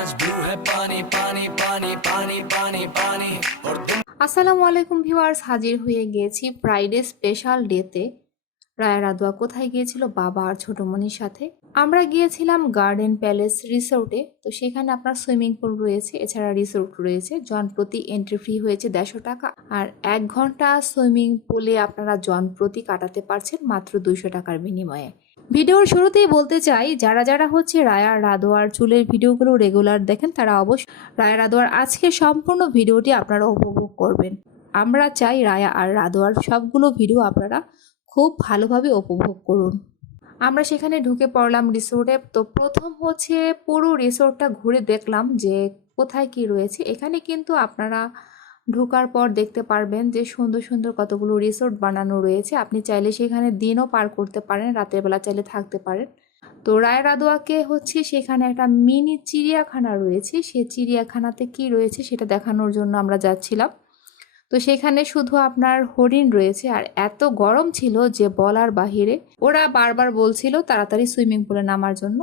पांच ब्लू है पानी पानी पानी पानी पानी पानी और तुम আসসালামু আলাইকুম ভিউয়ার্স হাজির হয়ে গিয়েছি ফ্রাইডে স্পেশাল ডেতে রায়া রাদুয়া কোথায় গিয়েছিল বাবা আর ছোটমণির সাথে আমরা গিয়েছিলাম গার্ডেন প্যালেস রিসোর্টে তো সেখানে আপনার সুইমিং পুল রয়েছে এছাড়া রিসোর্ট রয়েছে জন প্রতি এন্ট্রি ফি হয়েছে দেড়শো টাকা আর এক ঘন্টা সুইমিং পুলে আপনারা জন প্রতি কাটাতে পারছেন মাত্র দুইশো টাকার বিনিময়ে ভিডিওর শুরুতেই বলতে চাই, যারা যারা হচ্ছে রায়া রাদোয়ার চুলের ভিডিওগুলো রেগুলার দেখেন, তারা অবশ্যই রায়া রাদোয়ার আজকে সম্পূর্ণ ভিডিওটি আপনারা উপভোগ করবেন। আমরা চাই রায়া আর রাদোয়ার সবগুলো ভিডিও আপনারা খুব ভালোভাবে উপভোগ করুন। আমরা সেখানে ঢুকে পড়লাম রিসোর্টে, তো প্রথম হচ্ছে পুরো রিসোর্টটা ঘুরে দেখলাম যে কোথায় কি রয়েছে। এখানে কিন্তু আপনারা ঢোকার পর দেখতে পারবেন যে সুন্দর সুন্দর কতগুলো রিসোর্ট বানানো রয়েছে। আপনি চাইলে সেখানে দিনও পার করতে পারেন, রাতের বেলা চাইলে থাকতে পারেন। তো রায় রাদোয়াকে হচ্ছে সেখানে একটা মিনি চিড়িয়াখানা রয়েছে। সে চিড়িয়াখানাতে কি রয়েছে সেটা দেখানোর জন্য আমরা যাচ্ছিলাম। তো সেখানে শুধু আপনার হরিণ রয়েছে আর এত গরম ছিল যে বলার বাহিরে। ওরা বারবার বলছিল তাড়াতাড়ি সুইমিং পুলে নামার জন্য।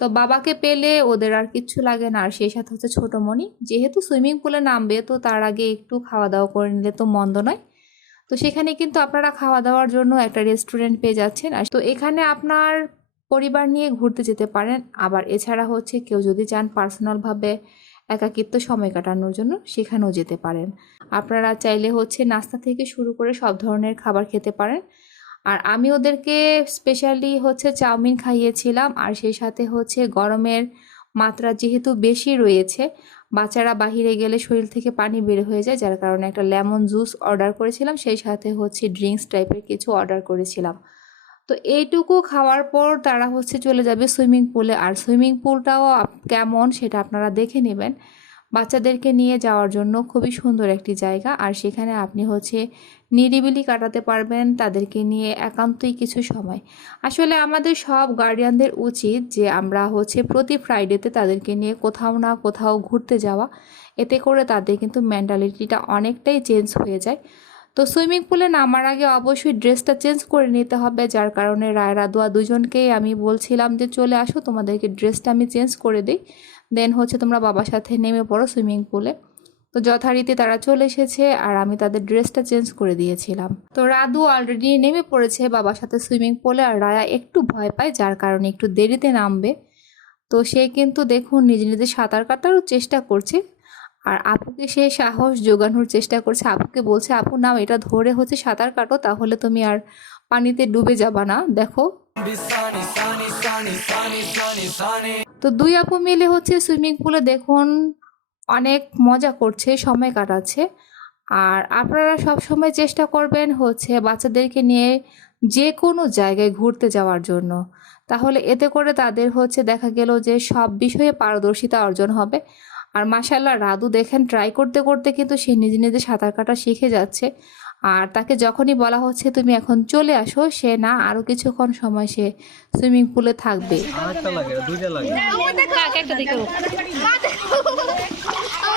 তো বাবাকে পেলে ওদের আর কিচ্ছু লাগে না। আর সেই সাথে হচ্ছে ছোট মনি যেহেতু সুইমিং পুলে নামবে, তো তার আগে একটু খাওয়া দাওয়া করে নিলে তো মন্দ নয়। তো সেখানে কিন্তু আপনারা খাওয়া দাওয়ার জন্য একটা রেস্টুরেন্ট পেয়ে যাচ্ছেন। আর তো এখানে আপনার পরিবার নিয়ে ঘুরতে যেতে পারেন। আবার এছাড়া হচ্ছে কেউ যদি চান পার্সোনালভাবে একাকিত্ব সময় কাটানোর জন্য, সেখানেও যেতে পারেন। আপনারা চাইলে হচ্ছে নাস্তা থেকে শুরু করে সব ধরনের খাবার খেতে পারেন। আর আমি ওদেরকে স্পেশালি হচ্ছে চাউমিন খাইয়েছিলাম, আর সেই সাথে হচ্ছে গরমের মাত্রা যেহেতু বেশি রয়েছে, বাচ্চারা বাহিরে গেলে শরীর থেকে পানি বের হয়ে যায়, যার কারণে একটা লেমন জুস অর্ডার করেছিলাম, সেই সাথে হচ্ছে ড্রিঙ্কস টাইপের কিছু অর্ডার করেছিলাম। তো এইটুকু খাওয়ার পর তারা হচ্ছে চলে যাবে সুইমিং পুলে আর সুইমিং পুলটাও কেমন সেটা আপনারা দেখে নেবেন। বাচ্চাদেরকে নিয়ে যাওয়ার জন্য খুবই সুন্দর একটি জায়গা, আর সেখানে আপনি হচ্ছে নিরিবিলি কাটাতে পারবেন তাদেরকে নিয়ে একান্তই কিছু সময়। আসলে আমাদের সব গার্ডিয়ানদের উচিত যে আমরা হচ্ছে প্রতি ফ্রাইডেতে তাদেরকে নিয়ে কোথাও না কোথাও ঘুরতে যাওয়া। এতে করে তাদের কিন্তু মেন্টালিটিটা অনেকটাই চেঞ্জ হয়ে যায়। তো সুইমিং পুলে নামার আগে অবশ্যই ড্রেসটা চেঞ্জ করে নিতে হবে, যার কারণে রায় রাদুয়া দুজনকেই আমি বলছিলাম যে চলে আসো, তোমাদেরকে ড্রেসটা আমি চেঞ্জ করে দিই। দেন হচ্ছে তোমরা বাবার সাথে নেমে পড়ো সুইমিং পুলে তো যথারীতি তারা চলে এসেছে আর আমি তাদের ড্রেসটা চেঞ্জ করে দিয়েছিলাম। তো রাদু অলরেডি নেমে পড়েছে বাবার সাথে সুইমিং পুলে আর রায়া একটু ভয় পায়, যার কারণে একটু দেরিতে নামবে। তো সে কিন্তু দেখুন নিজে নিজে সাঁতার কাটারও চেষ্টা করছে আর আপুকে সে সাহস জোগানোর চেষ্টা করছে। আপুকে বলছে, আপু নাম এটা ধরে হচ্ছে সাঁতার কাটো, তাহলে তুমি আর পানিতে ডুবে যাবা না। দেখো। তো দুই আপু মিলে হচ্ছে সুইমিং পুলে দেখুন অনেক মজা করছে সময় কাটাচ্ছে। আর আপনারা সব সময় চেষ্টা করবেন হচ্ছে বাচ্চাদেরকে নিয়ে যে কোনো জায়গায় ঘুরতে যাওয়ার জন্য। তাহলে এতে করে তাদের হচ্ছে দেখা গেল যে সব বিষয়ে পারদর্শিতা অর্জন হবে। আর মাসাল্লাহ রাদু দেখেন ট্রাই করতে করতে কিন্তু সে নিজে নিজে সাঁতার কাটা শিখে যাচ্ছে। আর তাকে যখনই বলা হচ্ছে তুমি এখন চলে আসো সে না আরও কিছুক্ষণ সময় সে সুইমিং পুলে থাকবে।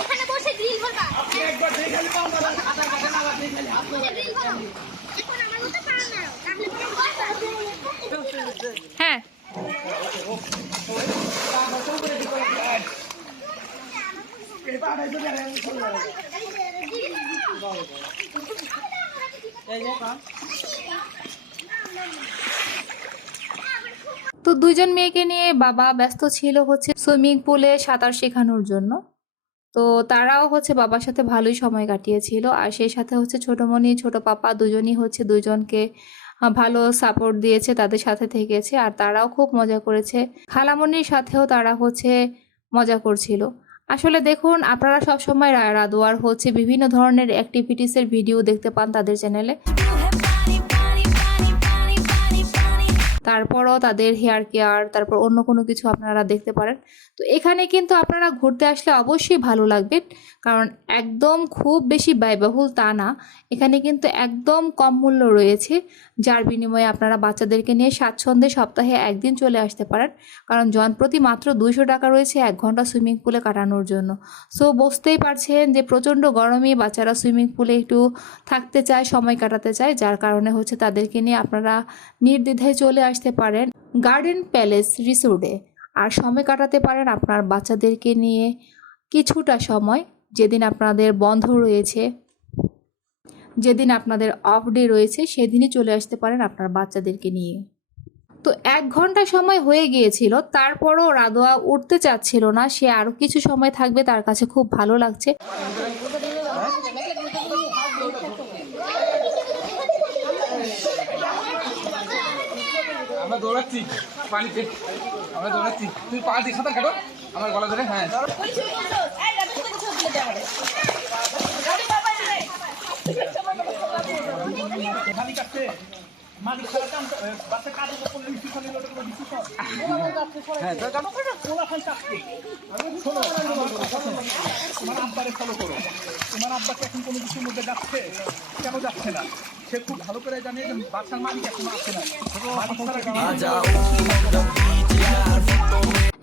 এখানে বসে গ্রিল করবা গ্রিল করো এখন আমার মতো পারো না তাহলে হ্যাঁ তো দুইজন মেয়েকে নিয়ে বাবা ব্যস্ত ছিল হচ্ছে সুইমিং পুলে সাঁতার শেখানোর জন্য। তো তারাও হচ্ছে বাবার সাথে ভালোই সময় কাটিয়েছিল। আর সেই সাথে হচ্ছে ছোটমণি, ছোট পাপা দুজনই হচ্ছে দুজনকে ভালো সাপোর্ট দিয়েছে, তাদের সাথে থেকেছে। আর তারাও খুব মজা করেছে। খালামণির সাথেও তারা হচ্ছে মজা করছিল। আসলে দেখুন, আপনারা সবসময় সময় রাদোয়ার হচ্ছে বিভিন্ন ধরনের অ্যাক্টিভিটিসের ভিডিও দেখতে পান তাদের চ্যানেলে তারপরও তাদের হেয়ার কেয়ার তারপর অন্য কোনো কিছু আপনারা দেখতে পারেন। তো এখানে কিন্তু আপনারা ঘুরতে আসলে অবশ্যই ভালো লাগবে, কারণ একদম খুব বেশি ব্যয়বহুল তা না। এখানে কিন্তু একদম কম মূল্য রয়েছে, যার বিনিময়ে আপনারা বাচ্চাদেরকে নিয়ে স্বাচ্ছন্দ্যে সপ্তাহে একদিন চলে আসতে পারেন। কারণ জনপ্রতি মাত্র দুইশো টাকা রয়েছে এক ঘণ্টা সুইমিং পুলে কাটানোর জন্য। সো বুঝতেই পারছেন যে প্রচণ্ড গরমে বাচ্চারা সুইমিং পুলে একটু থাকতে চায়, সময় কাটাতে চায়, যার কারণে হচ্ছে তাদেরকে নিয়ে আপনারা নির্দ্বিধায় চলে আসতে পারেন গার্ডেন প্যালেস রিসোর্টে আর সময় কাটাতে পারেন আপনার বাচ্চাদেরকে নিয়ে কিছুটা সময়, যেদিন আপনাদের বন্ধ রয়েছে, যেদিন আপনাদের অফ ডে রয়েছে, সেদিনই চলে আসতে পারেন আপনার বাচ্চাদেরকে নিয়ে। তো এক ঘণ্টা সময় হয়ে গিয়েছিল, তারপরও রাদোয়া উঠতে চাচ্ছিল না, সে আরও কিছু সময় থাকবে, তার কাছে খুব ভালো লাগছে আমরা দৌড়াচ্ছি। পানিতে আমরা দৌড়াচ্ছি। তুই পা দিয়ে সাঁতার কাটো। আমার গলা ধরে হ্যাঁ। খালি তো কাটো তোমার আব্বারে ফলো করো। তোমার আব্বাকে এখন কোনো কিছুর মধ্যে যাচ্ছে কেন যাচ্ছে না? সে খুব ভালো করে জানে যে বাচ্চার মালিক এখন আসে না।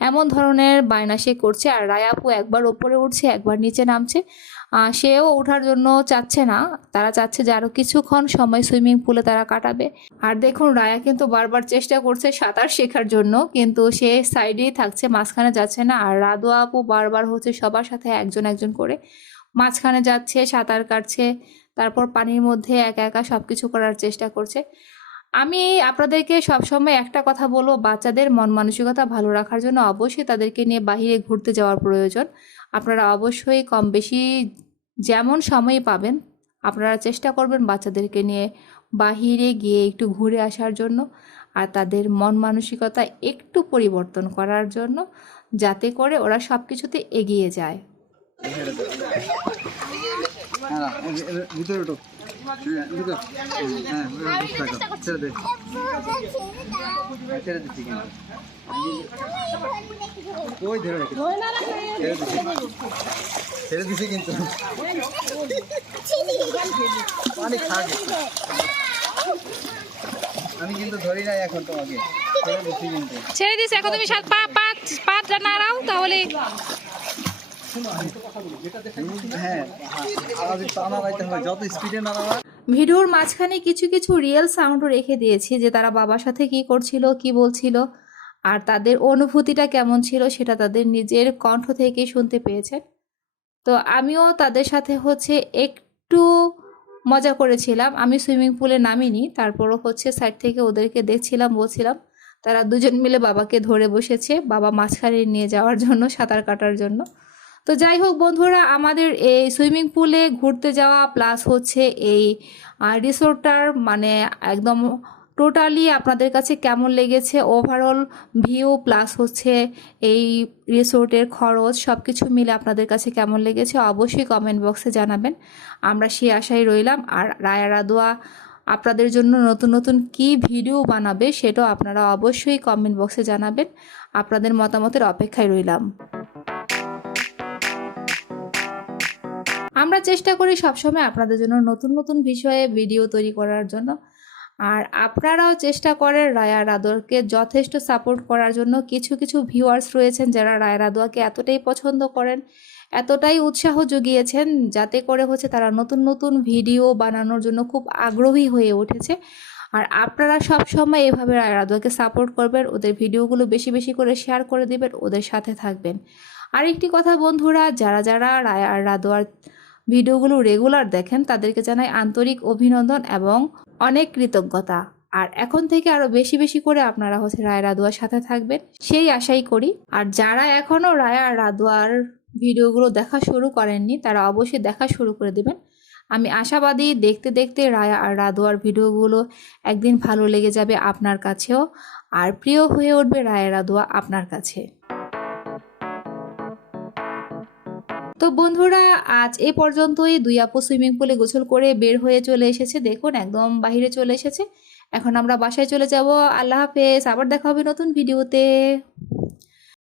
এমন ধরনের বায়না সে করছে আর রায় আপু একবার ওপরে উঠছে, একবার নিচে নামছে। সেও ওঠার জন্য চাচ্ছে না। তারা চাচ্ছে যে আরও কিছুক্ষণ সময় সুইমিং পুলে তারা কাটাবে। আর দেখুন, রায়া কিন্তু বারবার চেষ্টা করছে সাঁতার শেখার জন্য, কিন্তু সে সাইডেই থাকছে, মাঝখানে যাচ্ছে না। আর রাদু আপু বারবার হচ্ছে সবার সাথে একজন একজন করে। মাঝখানে যাচ্ছে, সাঁতার কাটছে, তারপর পানির মধ্যে একা একা সব কিছু করার চেষ্টা করছে। আমি আপনাদেরকে সবসময় একটা কথা বলব, বাচ্চাদের মন মানসিকতা ভালো রাখার জন্য অবশ্যই তাদেরকে নিয়ে বাইরে ঘুরতে যাওয়ার প্রয়োজন। আপনারা অবশ্যই কম বেশি যেমন সময় পাবেন, আপনারা চেষ্টা করবেন বাচ্চাদেরকে নিয়ে বাহিরে গিয়ে একটু ঘুরে আসার জন্য আর তাদের মন মানসিকতা একটু পরিবর্তন করার জন্য যাতে করে ওরা সব কিছুতে এগিয়ে যায়। ছেড়ে দিচ্ছি কিন্তু দিচ্ছি দিচ্ছি আমি কিন্তু ধরি নাই এখন তোমাকে ছেড়ে দিচ্ছি কিন্তু ছেড়ে দিস এখন তুমি সাত পা পাঁচ পাঁচ নাড়াও, তাহলে হ্যাঁ আওয়াজ টানা রাইতে হবে যত স্পিডে নাড়াবা ভিডিওর মাঝখানে কিছু কিছু রিয়েল সাউন্ডও রেখে দিয়েছি যে তারা বাবার সাথে কি করছিল কি বলছিল আর তাদের অনুভূতিটা কেমন ছিল সেটা তাদের নিজের কণ্ঠ থেকে শুনতে পেয়েছেন। তো আমিও তাদের সাথে হচ্ছে একটু মজা করেছিলাম আমি সুইমিং পুলে নামিনি তারপরও হচ্ছে সাইড থেকে ওদেরকে দেখছিলাম বলছিলাম তারা দুজন মিলে বাবাকে ধরে বসেছে বাবা মাঝখানে নিয়ে যাওয়ার জন্য সাঁতার কাটার জন্য। তো যাই হোক বন্ধুরা, আমাদের এই সুইমিং পুলে ঘুরতে যাওয়া প্লাস হচ্ছে এই রিসোর্টটার মানে একদম টোটালি আপনাদের কাছে কেমন লেগেছে ওভারঅল ভিউ প্লাস হচ্ছে এই রিসোর্টের খরচ সব কিছু মিলে আপনাদের কাছে কেমন লেগেছে অবশ্যই কমেন্ট বক্সে জানাবেন। আমরা সেই আশায় রইলাম আর রায়া রাদোয়া আপনাদের জন্য নতুন নতুন কি ভিডিও বানাবে সেটাও আপনারা অবশ্যই কমেন্ট বক্সে জানাবেন। আপনাদের মতামতের অপেক্ষায় রইলাম। আমরা চেষ্টা করি সবসময় আপনাদের জন্য নতুন নতুন বিষয়ে ভিডিও তৈরি করার জন্য। আর আপনারাও চেষ্টা করেন রায়া রাদোয়াকে যথেষ্ট সাপোর্ট করার জন্য। কিছু কিছু ভিউয়ার্স রয়েছেন যারা রায়া রাদোয়াকে এতটাই পছন্দ করেন, এতটাই উৎসাহ জুগিয়েছেন যাতে করে হচ্ছে তারা নতুন নতুন ভিডিও বানানোর জন্য খুব আগ্রহী হয়ে উঠেছে। আর আপনারা সব সময় এভাবে রায়া রাদোয়াকে সাপোর্ট করবেন, ওদের ভিডিওগুলো বেশি বেশি করে শেয়ার করে দিবেন, ওদের সাথে থাকবেন। আরেকটি কথা বন্ধুরা, যারা যারা রায়া রাদোয়ার ভিডিওগুলো রেগুলার দেখেন, তাদেরকে জানাই আন্তরিক অভিনন্দন এবং অনেক কৃতজ্ঞতা। আর এখন থেকে আরও বেশি বেশি করে আপনারা হচ্ছে রায় রাদুয়ার সাথে থাকবেন, সেই আশাই করি। আর যারা এখনও রায়া রাদুয়ার ভিডিওগুলো দেখা শুরু করেননি, তারা অবশ্যই দেখা শুরু করে দেবেন। আমি আশাবাদী, দেখতে দেখতে রায়া আর রাদুয়ার ভিডিওগুলো একদিন ভালো লেগে যাবে আপনার কাছেও। আর প্রিয় হয়ে উঠবে রায়া রাদুয়া আপনার কাছে। তো বন্ধুরা, আজ এ পর্যন্তই। দুই আপু সুইমিং পুলে গোসল করে বের হয়ে চলে এসেছে। দেখুন, একদম বাহিরে চলে এসেছে। এখন আমরা বাসায় চলে যাব। আল্লাহ হাফেজ। আবার দেখা হবে নতুন ভিডিওতে।